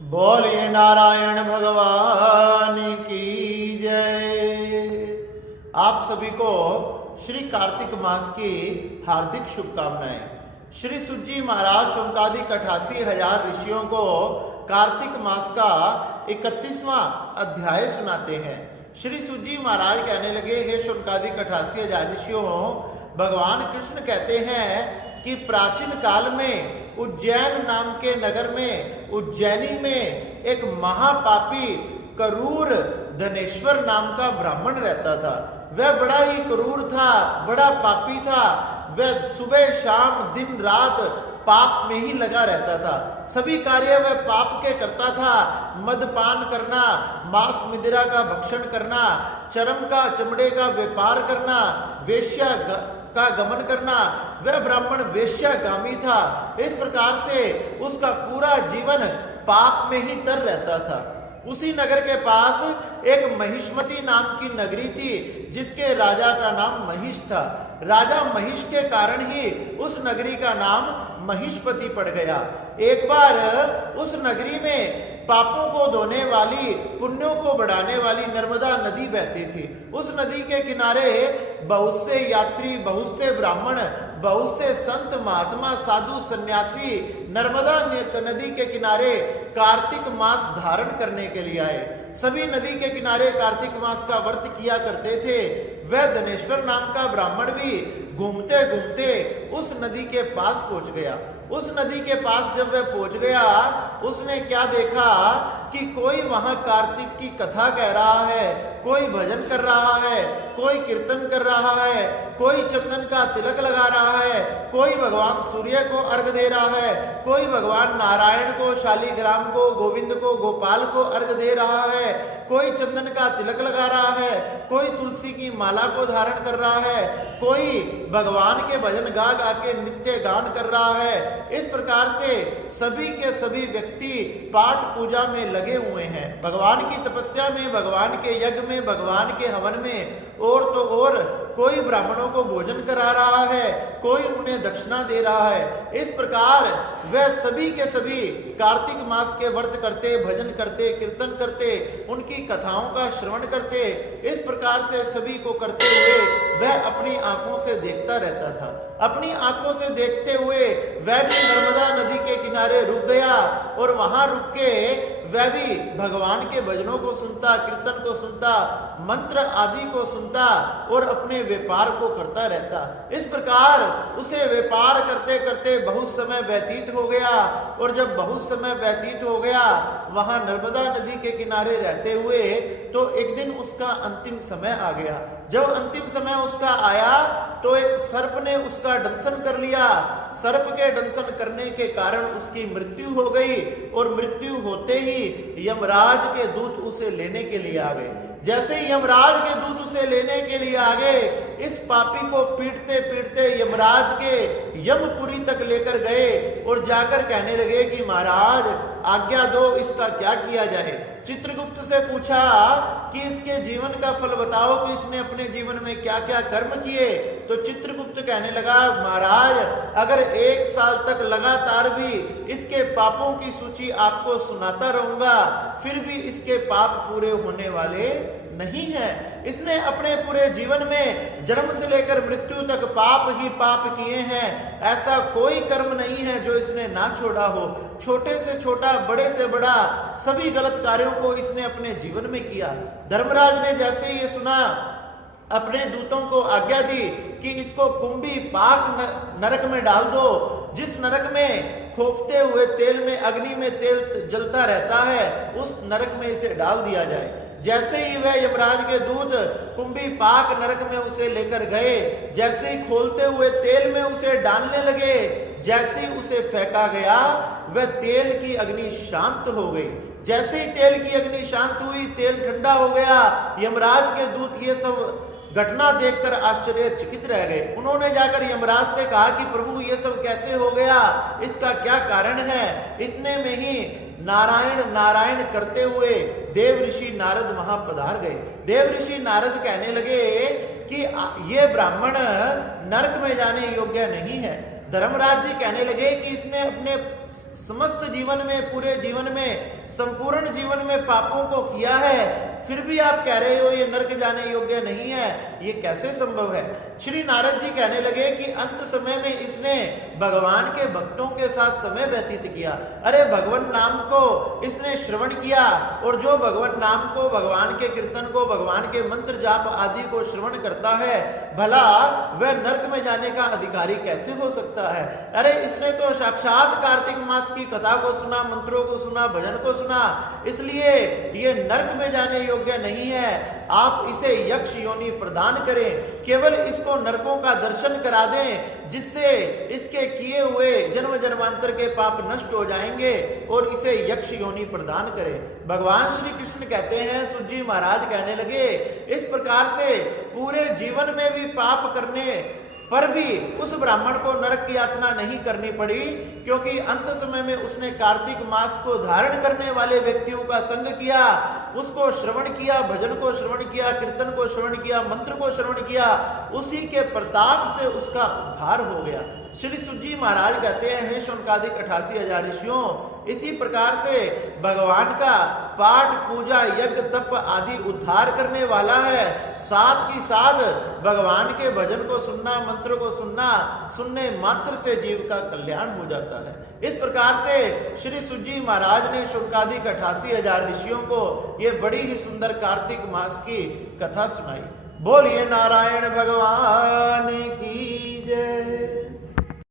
बोलिए नारायण भगवान की जय। आप सभी को श्री कार्तिक मास की हार्दिक शुभकामनाएं। श्री सुजी महाराज शौनकादिक 88,000 ऋषियों को कार्तिक मास का 31वां अध्याय सुनाते हैं। श्री सुजी महाराज कहने लगे, हे शौनकादिक 88,000 ऋषियों, भगवान कृष्ण कहते हैं कि प्राचीन काल में उज्जैन नाम के नगर में, उज्जैनी में एक महापापी करूर धनेश्वर नाम का ब्राह्मण रहता था। वह बड़ा ही क्रूर था, बड़ा पापी था। वह सुबह शाम दिन रात पाप में ही लगा रहता था। सभी कार्य वह पाप के करता था। मदपान करना, मांस मदिरा का भक्षण करना, चर्म का चमड़े का व्यापार करना, वेश्या का गमन करना। वह ब्राह्मण वेश्यागामी था। इस प्रकार से उसका पूरा जीवन पाप में ही तर रहता था। उसी नगर के पास एक महिष्मती नाम की नगरी थी, जिसके राजा का नाम महिष था। राजा महिष के कारण ही उस नगरी का नाम महिष्पति पड़ गया। एक बार उस नगरी में पापों को धोने वाली, पुण्यों को बढ़ाने वाली नर्मदा नदी बहती थी। उस नदी के किनारे बहुत से यात्री, बहुत से ब्राह्मण, बहुत से संत महात्मा, साधु सन्यासी नर्मदा नदी के किनारे कार्तिक मास धारण करने के लिए आए। सभी नदी के किनारे कार्तिक मास का व्रत किया करते थे। वह धनेश्वर नाम का ब्राह्मण भी घूमते घूमते उस नदी के पास पहुंच गया। उस नदी के पास जब वह पहुंच गया, उसने क्या देखा कि कोई वहां कार्तिक की कथा कह रहा है, कोई भजन कर रहा है, कोई कीर्तन कर रहा है, कोई चंदन का तिलक लगा रहा है, कोई भगवान सूर्य को अर्घ दे रहा है, कोई भगवान नारायण को, शालीग्राम को, गोविंद को, गोपाल को अर्घ दे रहा है, कोई चंदन का तिलक लगा रहा है, कोई तुलसी की माला को धारण कर रहा है, कोई भगवान के भजन गा गा के नित्य गान कर रहा है। इस प्रकार से सभी के सभी व्यक्ति पाठ पूजा में लगे हुए हैं, भगवान की तपस्या में, भगवान के यज्ञ में, भगवान के हवन में। और तो और कोई ब्राह्मणों को भोजन करा रहा है, कोई उन्हें दक्षिणा दे रहा है। इस प्रकार वह सभी के सभी कार्तिक मास के व्रत करते, भजन करते, कीर्तन करते, उनकी कथाओं का श्रवण करते। इस प्रकार से सभी को करते हुए वह अपनी आंखों से देखता रहता था। अपनी आंखों से देखते हुए वह भी नर्मदा नदी के किनारे रुक गया और वहां रुक के वह भी भगवान के भजनों को सुनता, कीर्तन को सुनता, मंत्र आदि को सुनता और अपने व्यापार को करता रहता। इस प्रकार उसे व्यापार करते करते बहुत समय व्यतीत हो गया। और जब बहुत समय व्यतीत हो गया वहां नर्मदा नदी के किनारे रहते हुए, तो एक दिन उसका अंतिम समय आ गया। जब अंतिम समय उसका आया तो एक सर्प ने उसका दंशन कर लिया। सर्प के दंशन करने के कारण उसकी मृत्यु हो गई और मृत्यु होते ही यमराज के दूत उसे लेने के लिए आ गए। जैसे ही यमराज के दूत उसे लेने के लिए आ गए, इस पापी को पीटते पीटते यमराज के यमपुरी तक लेकर गए और जाकर कहने लगे कि महाराज आज्ञा दो, इसका क्या किया जाए। चित्रगुप्त से पूछा कि इसके जीवन का फल बताओ कि इसने अपने जीवन में क्या क्या कर्म किए। तो चित्रगुप्त कहने लगा, महाराज अगर 1 साल तक लगातार भी इसके पापों की सूची आपको सुनाता रहूंगा, फिर भी इसके पाप पूरे होने वाले नहीं है। इसने अपने पूरे जीवन में जन्म से लेकर मृत्यु तक पाप ही पाप किए हैं। ऐसा कोई कर्म नहीं है जो इसने ना छोड़ा हो। छोटे से छोटा, बड़े से बड़ा, सभी गलत कार्यों को इसने अपने जीवन में किया। धर्मराज ने जैसे ही ये सुना, अपने दूतों को आज्ञा दी कि इसको कुंभी पाक नरक में डाल दो। जिस नरक में खोफते हुए तेल में, अग्नि में तेल जलता रहता है, उस नरक में इसे डाल दिया जाए। जैसे ही वह यमराज के दूत कुंभी पाक नरक में उसे लेकर गए, जैसे ही खोलते हुए तेल में उसे डालने लगे, जैसे ही उसे फेंका गया, वह तेल की अग्नि शांत हो गई। जैसे ही तेल की अग्नि शांत हुई, तेल ठंडा हो गया। यमराज के दूत ये सब घटना देखकर आश्चर्यचकित रह गए। उन्होंने जाकर यमराज से कहा कि प्रभु ये सब कैसे हो गया, इसका क्या कारण है। इतने में ही नारायण नारायण करते हुए देव ऋषि नारद वहां पधार गए। देव ऋषि नारद कहने लगे कि ये ब्राह्मण नरक में जाने योग्य नहीं है। धर्मराज जी कहने लगे कि इसने अपने समस्त जीवन में, पूरे जीवन में, संपूर्ण जीवन में पापों को किया है, फिर भी आप कह रहे हो ये नरक जाने योग्य नहीं है, ये कैसे संभव है? श्री नारद जी कहने लगे कि अंत समय में इसने भगवान के भक्तों के साथ समय व्यतीत किया। अरे भगवान नाम को इसने श्रवण किया, और जो भगवान नाम को, भगवान के कीर्तन को, भगवान के मंत्र जाप आदि को श्रवण करता है, भला वह नरक में जाने का अधिकारी कैसे हो सकता है? अरे इसने तो साक्षात कार्तिक मास की कथा को सुना, मंत्रों को सुना, भजन को सुना, इसलिए ये नरक में जाने योग्य नहीं है। आप इसे यक्ष योनि प्रदान करें, केवल इसको नरकों का दर्शन करा दें, जिससे इसके किए हुए जन्म जन्मांतर के पाप नष्ट हो जाएंगे, और इसे यक्ष योनि प्रदान करें। भगवान श्री कृष्ण कहते हैं, सूत जी महाराज कहने लगे, इस प्रकार से पूरे जीवन में भी पाप करने पर भी उस ब्राह्मण को नरक की यातना नहीं करनी पड़ी, क्योंकि अंत समय में उसने कार्तिक मास को धारण करने वाले व्यक्तियों का संग किया, उसको श्रवण किया, भजन को श्रवण किया, कीर्तन को श्रवण किया, मंत्र को श्रवण किया, उसी के प्रताप से उसका उद्धार हो गया। श्री सूत जी महाराज कहते हैं, हे शौनकादिक 88,000 ऋषियों, इसी प्रकार से भगवान का पाठ, पूजा, यज्ञ, तप आदि उद्धार करने वाला है। साथ ही साथ भगवान के भजन को सुनना, मंत्र को सुनना, सुनने मात्र से जीव का कल्याण हो जाता है। इस प्रकार से श्री सूत जी महाराज ने शौनकादिक 88,000 ऋषियों को ये बड़ी ही सुंदर कार्तिक मास की कथा सुनाई। बोलिए नारायण भगवान की जय।